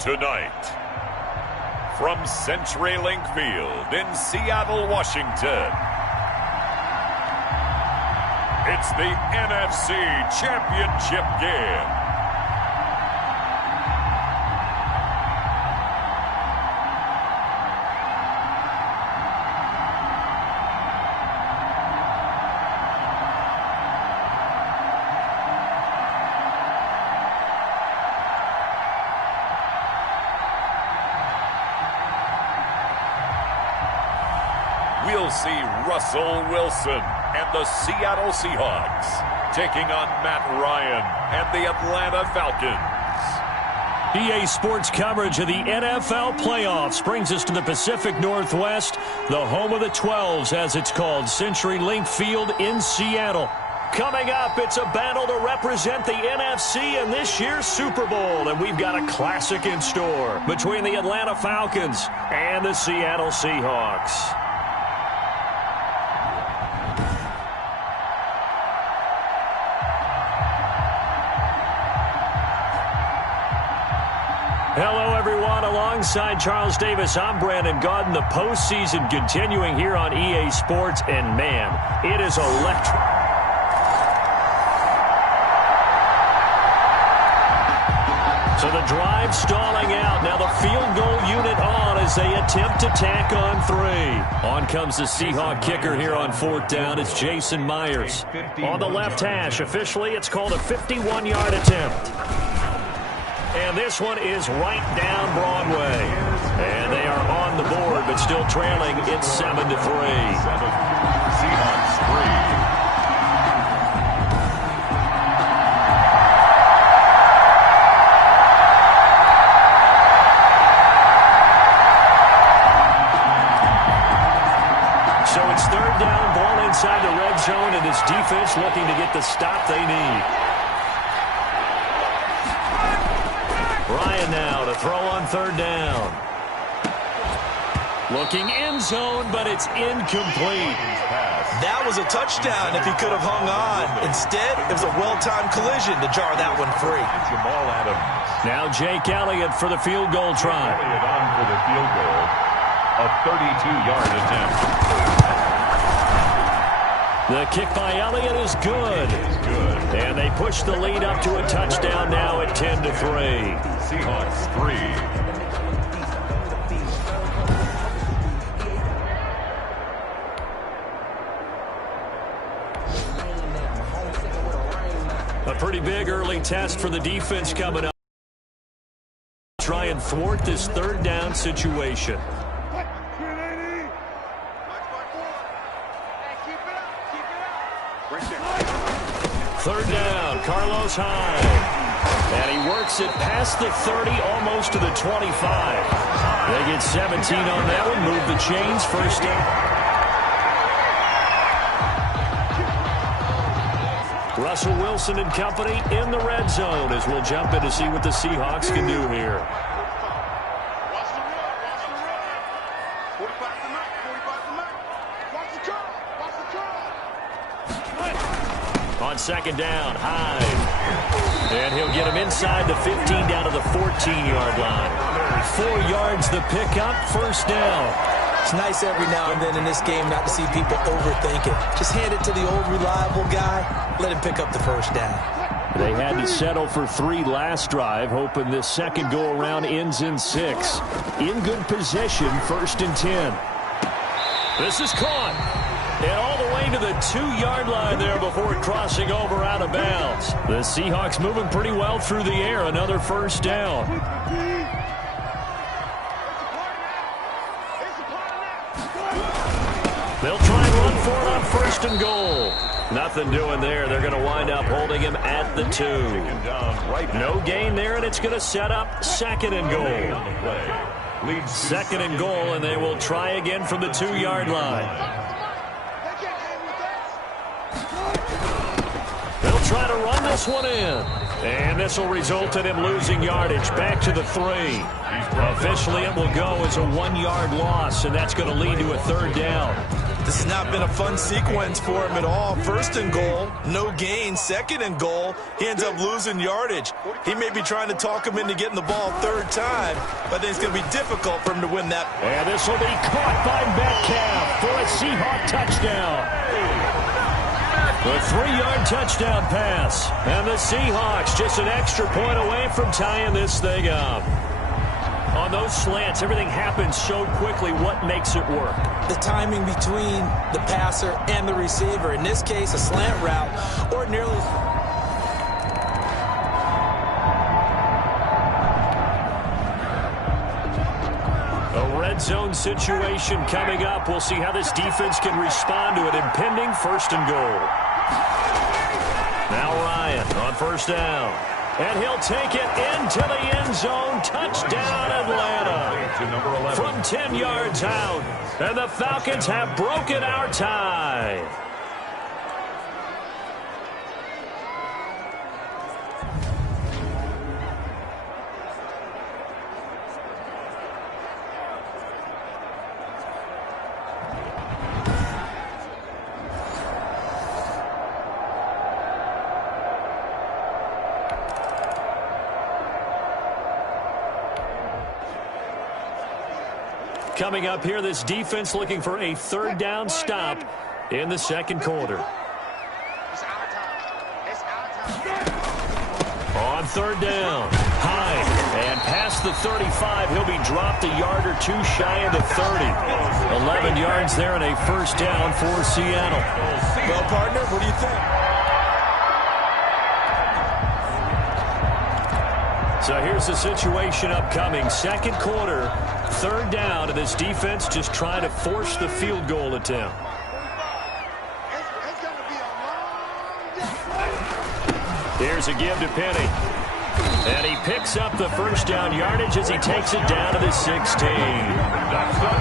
Tonight, from CenturyLink Field in Seattle, Washington, it's the NFC Championship game. We'll see Russell Wilson and the Seattle Seahawks taking on Matt Ryan and the Atlanta Falcons. EA Sports coverage of the NFL playoffs brings us to the Pacific Northwest, the home of the 12s, as it's called, CenturyLink Field in Seattle. Coming up, it's a battle to represent the NFC in this year's Super Bowl, and we've got a classic in store between the Atlanta Falcons and the Seattle Seahawks. Hello, everyone. Alongside Charles Davis, I'm Brandon Gaudin. The postseason continuing here on EA Sports, and man, it is electric. So the drive stalling out. Now the field goal unit on as they attempt to tack on three. On comes the Seahawk kicker here on fourth down. It's Jason Myers. On the left hash, officially it's called a 51-yard attempt. And this one is right down Broadway. And they are on the board, but still trailing. It's 7-3. Seahawks 3. So it's third down, ball inside the red zone, and this defense looking to get the stop they need. Ryan now to throw on third down. Looking end zone, but it's incomplete. That was a touchdown if he could have hung on. Instead, it was a well-timed collision to jar that one free. Jamal Adams. Now Jake Elliott for the field goal try. Elliott on for the field goal. A 32-yard attempt. The kick by Elliott is good. And they push the lead up to a touchdown now at 10-3. Seahawks 3. A pretty big early test for the defense coming up. Try and thwart this third down situation. Third down, Carlos Hyde. And he works it past the 30, almost to the 25. They get 17 on that one, move the chains, first down. Russell Wilson and company in the red zone as we'll jump in to see what the Seahawks can do here. On second down, Hyde. And he'll get him inside the 15 down to the 14-yard line. 4 yards the pickup, first down. It's nice every now and then in this game not to see people overthink it. Just hand it to the old reliable guy, let him pick up the first down. They had to settle for 3 last drive, hoping this second go-around ends in 6. In good position, first and 10. This is caught. And all the way to the 2-yard line there before crossing over out of bounds. The Seahawks moving pretty well through the air. Another first down. They'll try and run for it on first and goal. Nothing doing there. They're going to wind up holding him at the 2. No gain there, and it's going to set up second and goal. Second and goal, and they will try again from the 2-yard line. They'll try to run this one in. And this will result in him losing yardage back to the 3. Officially, it will go as a 1-yard loss, and that's going to lead to a third down. This has not been a fun sequence for him at all. First and goal, no gain. Second and goal, he ends up losing yardage. He may be trying to talk him into getting the ball third time, but I think it's going to be difficult for him to win that. And this will be caught by Metcalf for a Seahawk touchdown. The 3-yard touchdown pass. And the Seahawks just an extra point away from tying this thing up. On those slants, everything happens so quickly. What makes it work? The timing between the passer and the receiver. In this case, a slant route ordinarily. A red zone situation coming up. We'll see how this defense can respond to an impending first and goal. Now Ryan on first down. And he'll take it into the end zone. Touchdown, Atlanta. From 10 yards out. And the Falcons have broken our tie. Coming up here, this defense looking for a third down stop in the second quarter. On third down, Hyde, and past the 35, he'll be dropped a yard or two shy of the 30. 11 yards there and a first down for Seattle. Well, partner, what do you think? So here's the situation upcoming. Second quarter, third down, and this defense just trying to force the field goal attempt. Here's a give to Penny. And he picks up the first down yardage as he takes it down to the 16.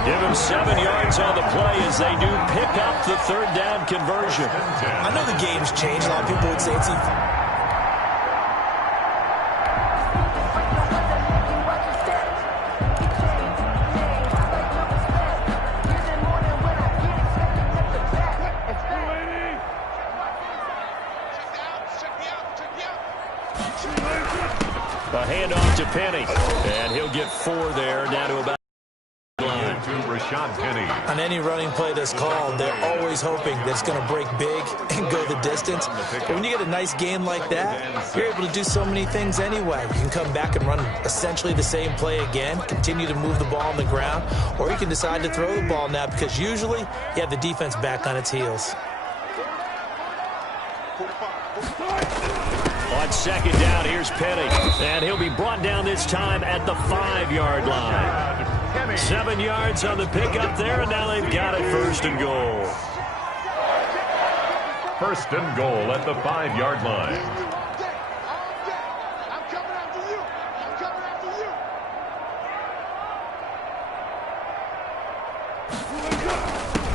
Give him 7 yards on the play as they do pick up the third down conversion. I know the game's changed. A lot of people would say it's even. A handoff to Penny, and he'll get 4 there, down to about on any running play that's called, they're always hoping that it's going to break big and go the distance. But when you get a nice game like that, you're able to do so many things anyway. You can come back and run essentially the same play again, continue to move the ball on the ground, or you can decide to throw the ball now because usually you have the defense back on its heels. On second down, here's Penny, and he'll be brought down this time at the 5-yard line. 7 yards on the pickup there, and now they've got it first and goal. First and goal at the 5-yard line.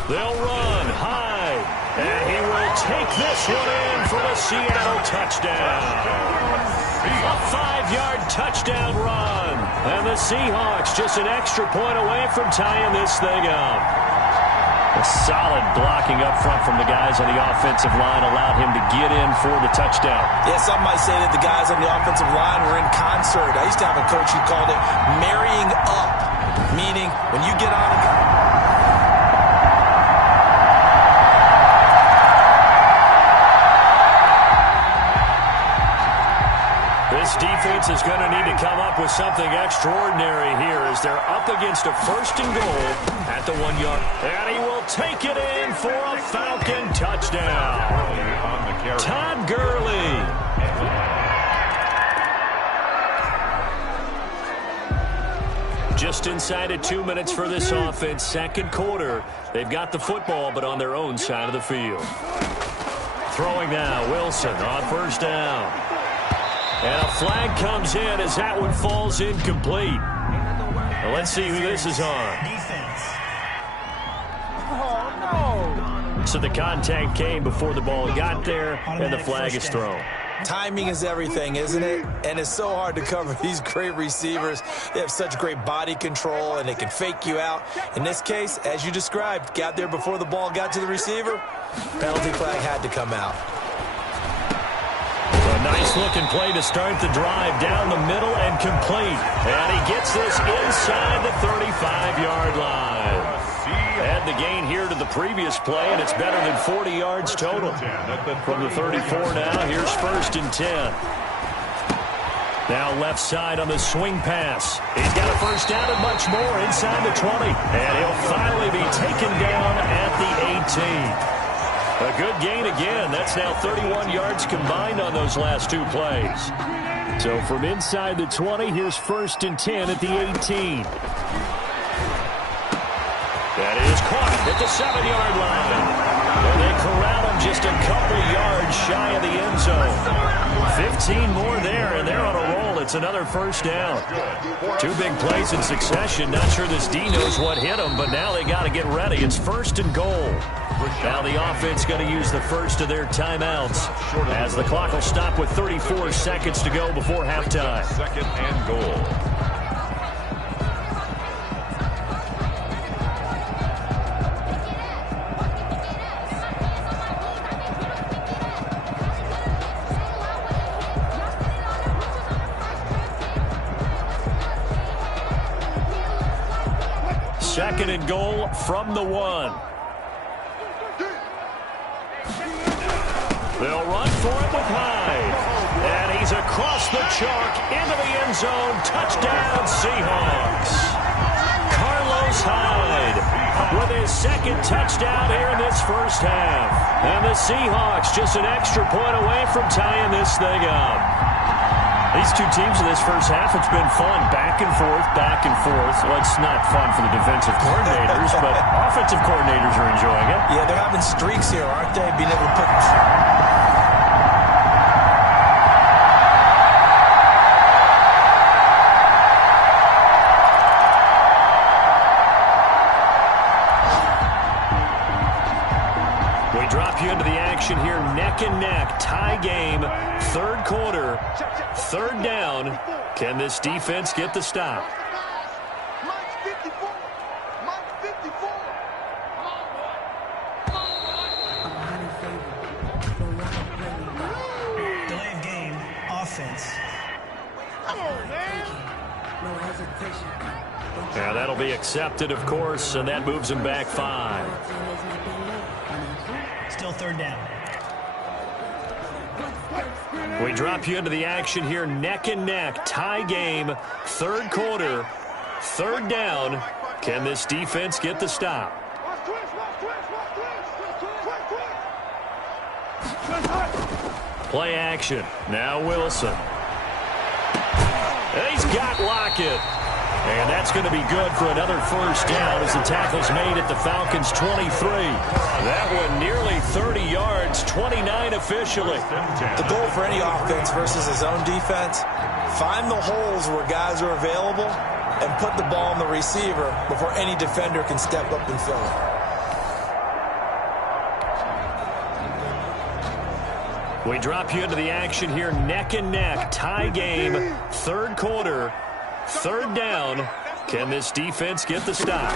They'll run high, and he will take this one in for the Seattle touchdown. A 5-yard touchdown run, and the Seahawks just an extra point away from tying this thing up. A solid blocking up front from the guys on the offensive line allowed him to get in for the touchdown. Yeah, some might say that the guys on the offensive line were in concert. I used to have a coach who called it marrying up, meaning when you get on a guy. This defense is going to need to come up with something extraordinary here as they're up against a first and goal at the 1-yard. And he will take it in for a Falcon touchdown. Todd Gurley. Just inside of 2 minutes for this offense. Second quarter. They've got the football, but on their own side of the field. Throwing now, Wilson on first down. And a flag comes in as that one falls incomplete. Well, let's see who this is on. So the contact came before the ball got there, and the flag is thrown. Timing is everything, isn't it? And it's so hard to cover these great receivers. They have such great body control, and they can fake you out. In this case, as you described, got there before the ball got to the receiver. Penalty flag had to come out. A nice-looking play to start the drive down the middle and complete. And he gets this inside the 35-yard line. Add the gain here to the previous play, and it's better than 40 yards total. From the 34 now, here's 1st and 10. Now left side on the swing pass. He's got a first down and much more inside the 20. And he'll finally be taken down at the 18. A good gain again. That's now 31 yards combined on those last 2 plays. So from inside the 20, here's 1st and 10 at the 18. That is caught at the 7-yard line. And they corral him just a couple yards shy of the end zone. 15 more there, and they're on a roll. It's another first down. 2 big plays in succession. Not sure this D knows what hit him, but now they got to get ready. It's 1st and goal. Now the offense going to use the first of their timeouts as the clock will stop with 34 seconds to go before halftime. 2nd and goal. Second and goal from the 1. They'll run for it with Hyde. And he's across the chalk into the end zone. Touchdown, Seahawks. Carlos Hyde with his 2nd touchdown here in this first half. And the Seahawks just an extra point away from tying this thing up. These 2 teams in this first half, it's been fun. Back and forth, back and forth. Well, it's not fun for the defensive coordinators, but offensive coordinators are enjoying it. Yeah, they're having streaks here, aren't they? Being able to put... We drop you into the action here, neck and neck, tie game, 3rd quarter, 3rd down. Can this defense get the stop? Delay of game, offense. Yeah, that'll be accepted, of course, and that moves him back 5. Still 3rd down. We drop you into the action here, neck and neck, tie game, 3rd quarter, 3rd down. Can this defense get the stop? Play action. Now Wilson. He's got Lockett. And that's going to be good for another first down as the tackle's made at the Falcons' 23. That one nearly 30 yards, 29 officially. The goal for any offense versus his own defense, find the holes where guys are available and put the ball on the receiver before any defender can step up and fill it. We drop you into the action here, neck and neck, tie game, 3rd quarter. 3rd down. Can this defense get the stop?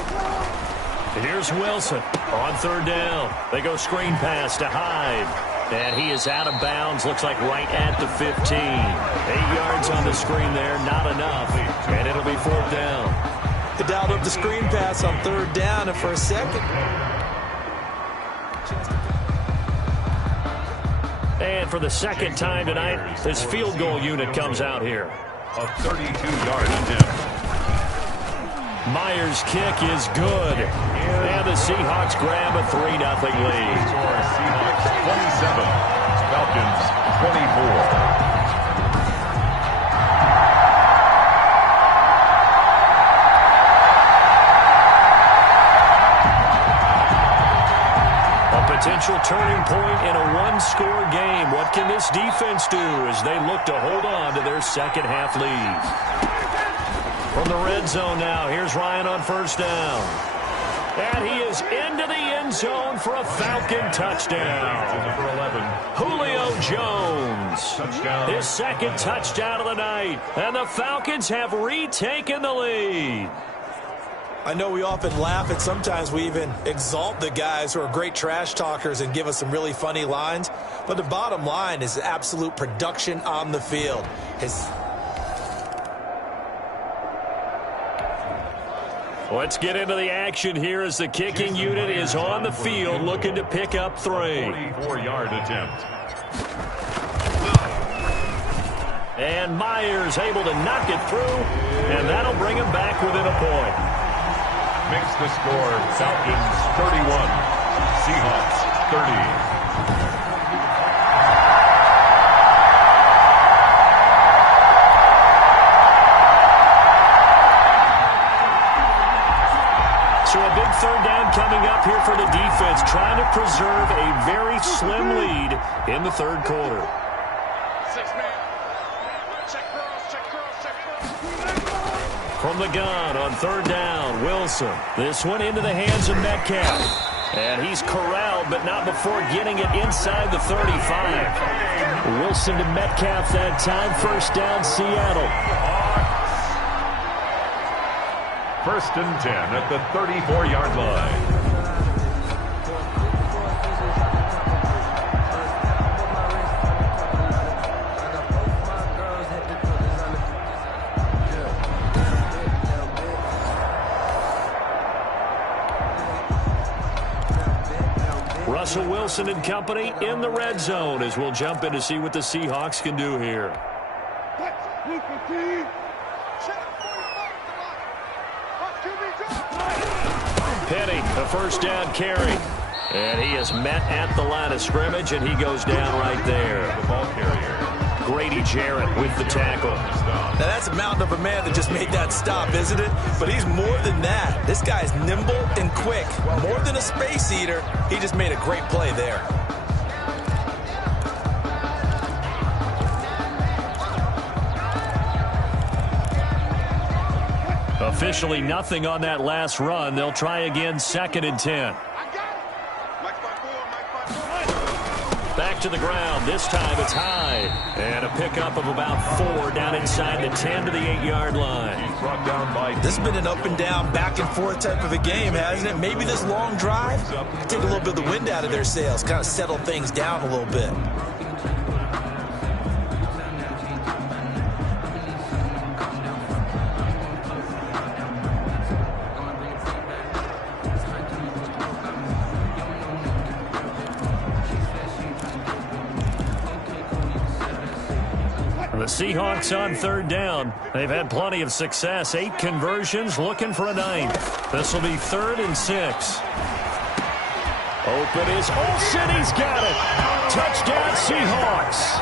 And here's Wilson on 3rd down. They go screen pass to Hyde. And he is out of bounds. Looks like right at the 15. 8 yards on the screen there. Not enough. And it'll be 4th down. They dialed up the screen pass on 3rd down, and for a second. And for the 2nd time tonight, this field goal unit comes out here. A 32-yard attempt. Myers' kick is good. And the Seahawks grab a 3-0 lead. Seahawks 27, Falcons 24. Potential turning point in a 1-score game. What can this defense do as they look to hold on to their 2nd half lead? From the red zone now, here's Ryan on 1st down. And he is into the end zone for a Falcon touchdown. Number 11. Julio Jones. Touchdown. His second touchdown of the night. And the Falcons have retaken the lead. I know we often laugh and sometimes we even exalt the guys who are great trash talkers and give us some really funny lines. But the bottom line is absolute production on the field. Let's get into the action here as the kicking unit is on the field looking to pick up 3. 44-yard attempt. And Myers able to knock it through, and that'll bring him back within a point. Makes the score Falcons 31, Seahawks 30. So a big third down coming up here for the defense, trying to preserve a very slim lead in the third quarter. From the gun on third down, Wilson. This one into the hands of Metcalf. And he's corralled, but not before getting it inside the 35. Wilson to Metcalf that time. First down, Seattle. First and 10 at the 34-yard line. Russell Wilson and company in the red zone as we'll jump in to see what the Seahawks can do here. Penny, a first down carry. And he is met at the line of scrimmage, and he goes down right there. The ball carrier. Grady Jarrett with the tackle. Now that's a mountain of a man that just made that stop, isn't it? But he's more than that. This guy's nimble and quick. More than a space eater, he just made a great play there. Officially nothing on that last run. They'll try again, second and 10. Back to the ground. This time it's high. And a pickup of about 4 down inside the 10 to the 8-yard line. He's brought down by... This has been an up and down, back and forth type of a game, hasn't it? Maybe this long drive take a little bit of the wind out of their sails, kind of settle things down a little bit. The Seahawks on third down. They've had plenty of success. 8 conversions, looking for a 9th. This will be 3rd and 6. Open is Olsen. He's got it. Touchdown, Seahawks.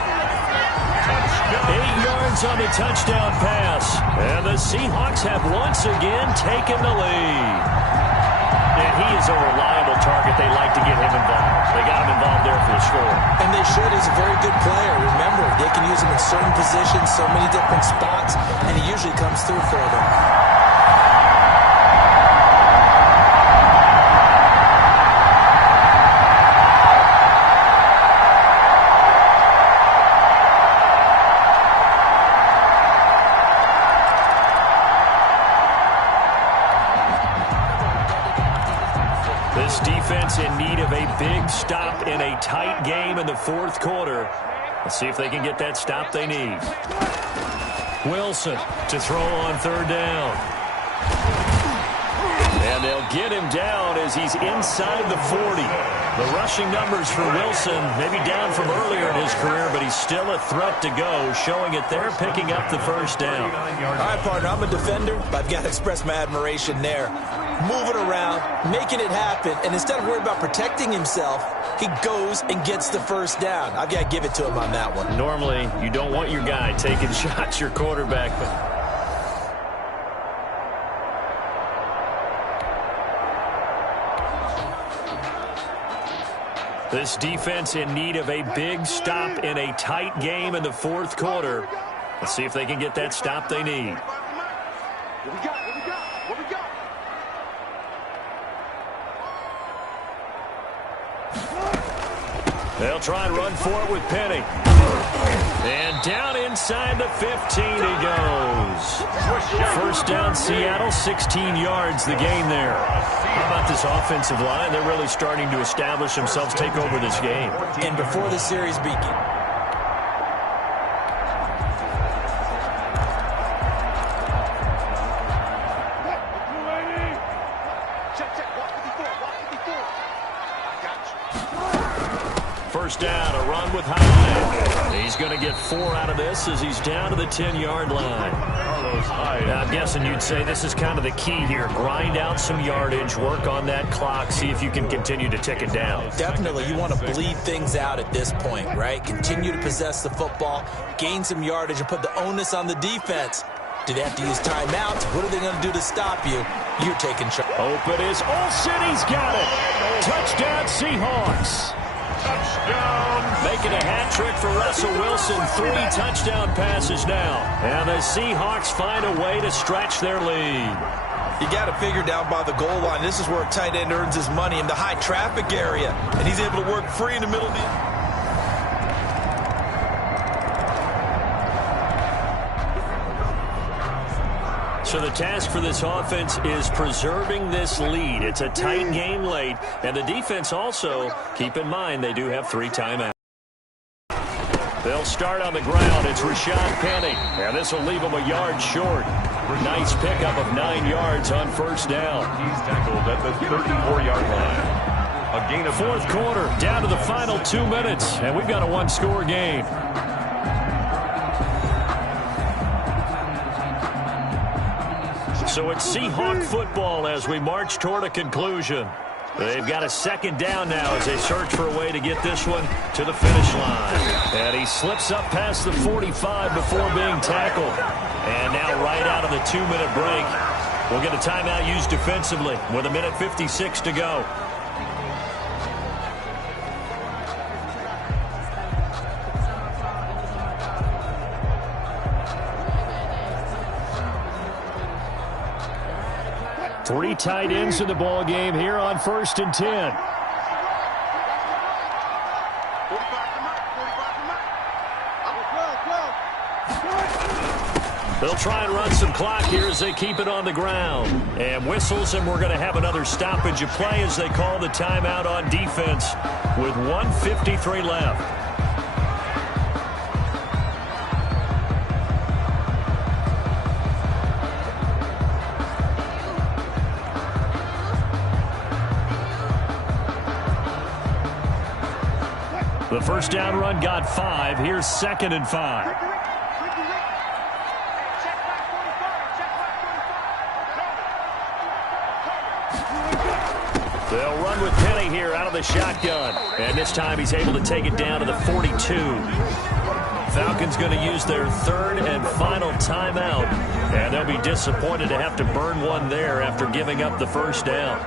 8 yards on the touchdown pass. And the Seahawks have once again taken the lead. And he is a reliable target. They like to get him involved. They got him involved there for the score. And they should. He's a very good player. Remember, they can use him in certain positions, so many different spots, and he usually comes through for them. This defense in need of a big stop in a tight game in the fourth quarter. Let's see if they can get that stop they need. Wilson to throw on third down. And they'll get him down as he's inside the 40. The rushing numbers for Wilson maybe down from earlier in his career, but he's still a threat to go, showing it there, picking up the first down. All right, partner, I'm a defender, but I've got to express my admiration there. Moving around, making it happen, and instead of worrying about protecting himself, he goes and gets the first down. I've got to give it to him on that one. Normally, you don't want your guy taking shots, your quarterback, but... This defense in need of a big stop in a tight game in the fourth quarter. Let's see if they can get that stop they need. They'll try and run for it with Penny. And down inside the 15 he goes. First down, Seattle, 16 yards the gain there. How about this offensive line? They're really starting to establish themselves, take over this game. And before the series begins. First down, a run with Hyde. He's going to get 4 out of this as he's down to the 10-yard line. Now, I'm guessing you'd say this is kind of the key here. Grind out some yardage, work on that clock, see if you can continue to tick it down. Definitely, you want to bleed things out at this point, right? Continue to possess the football, gain some yardage, and put the onus on the defense. Do they have to use timeouts? What are they going to do to stop you? You're taking charge. Open is Olsen. He's got it. Touchdown, Seahawks. Touchdown. Making a hat trick for Russell Wilson. 3 touchdown passes now. And the Seahawks find a way to stretch their lead. You got to figure down by the goal line. This is where a tight end earns his money in the high traffic area. And he's able to work free in the middle of the... So the task for this offense is preserving this lead. It's a tight game late, and the defense also, keep in mind, they do have 3 timeouts. They'll start on the ground. It's Rashad Penny, and this will leave him a yard short. Nice pickup of 9 yards on first down. He's tackled at the 34-yard line. A gain of 4th quarter, down to the final 2 minutes, and we've got a 1-score game. So it's Seahawk football as we march toward a conclusion. They've got a 2nd down now as they search for a way to get this one to the finish line. And he slips up past the 45 before being tackled. And now right out of the 2-minute break, we'll get a timeout used defensively with 1:56 to go. Three tight ends in the ball game here on 1st and 10. They'll try and run some clock here as they keep it on the ground. And whistles, and we're going to have another stoppage of play as they call the timeout on defense with 1:53 left. The first down run got 5. Here's 2nd and 5. They'll run with Penny here out of the shotgun. And this time he's able to take it down to the 42. Falcons going to use their 3rd and final timeout. And they'll be disappointed to have to burn one there after giving up the first down.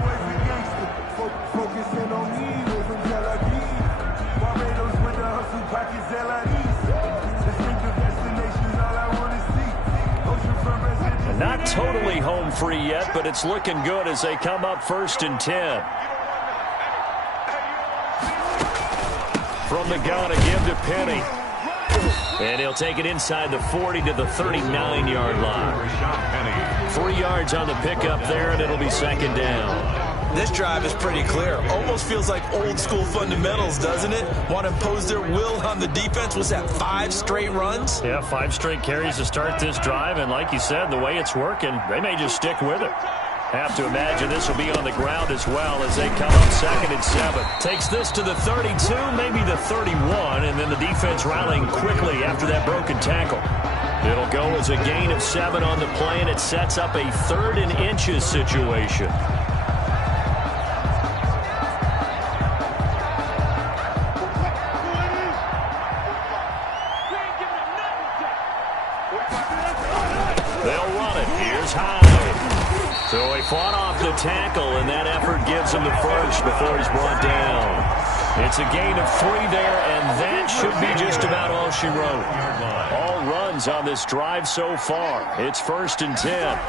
Not totally home free yet, but it's looking good as they come up 1st and 10. From the gun, a give to Penny. And he'll take it inside the 40 to the 39-yard line. 3 yards on the pickup there, and it'll be 2nd down. This drive is pretty clear. Almost feels like old-school fundamentals, doesn't it? Want to impose their will on the defense. Was that 5 straight runs? Yeah, 5 straight carries to start this drive, and like you said, the way it's working, they may just stick with it. Have to imagine this will be on the ground as well as they come up 2nd and 7. Takes this to the 32, maybe the 31, and then the defense rallying quickly after that broken tackle. It'll go as a gain of 7 on the play, and it sets up a 3rd and inches situation. They'll run it. Here's Hyde. So he fought off the tackle, and that effort gives him the first before he's brought down. It's a gain of 3 there, and that should be just about all she wrote. All runs on this drive so far. It's 1st and 10.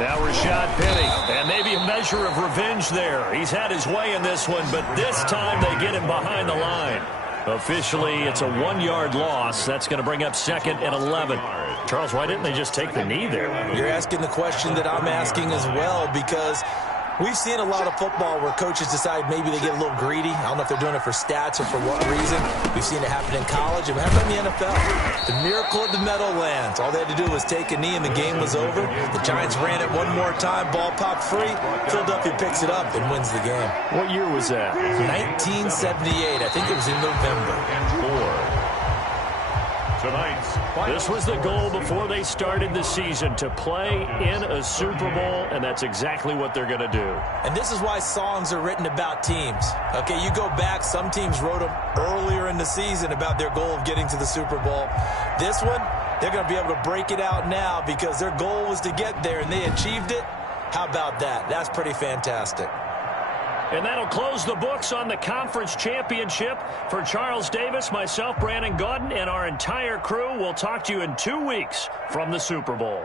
Now Rashad Penny, and maybe a measure of revenge there. He's had his way in this one, but this time they get him behind the line. Officially, it's a 1-yard loss. That's going to bring up 2nd and 11. Charles, why didn't they just take the knee there? You're asking the question that I'm asking as well, because we've seen a lot of football where coaches decide maybe they get a little greedy. I don't know if they're doing it for stats or for what reason. We've seen it happen in college. It happened in the NFL. The miracle of the Meadowlands. All they had to do was take a knee and the game was over. The Giants ran it one more time. Ball popped free. Philadelphia picks it up and wins the game. What year was that? 1978. I think it was in November. This was the goal before they started the season, to play in a Super Bowl, and that's exactly what they're going to do. And this is why songs are written about teams. Okay, you go back, some teams wrote them earlier in the season about their goal of getting to the Super Bowl. This one, they're going to be able to break it out now because their goal was to get there, and they achieved it. How about that? That's pretty fantastic. And that'll close the books on the conference championship. For Charles Davis, myself, Brandon Gaudin, and our entire crew, we'll talk to you in 2 weeks from the Super Bowl.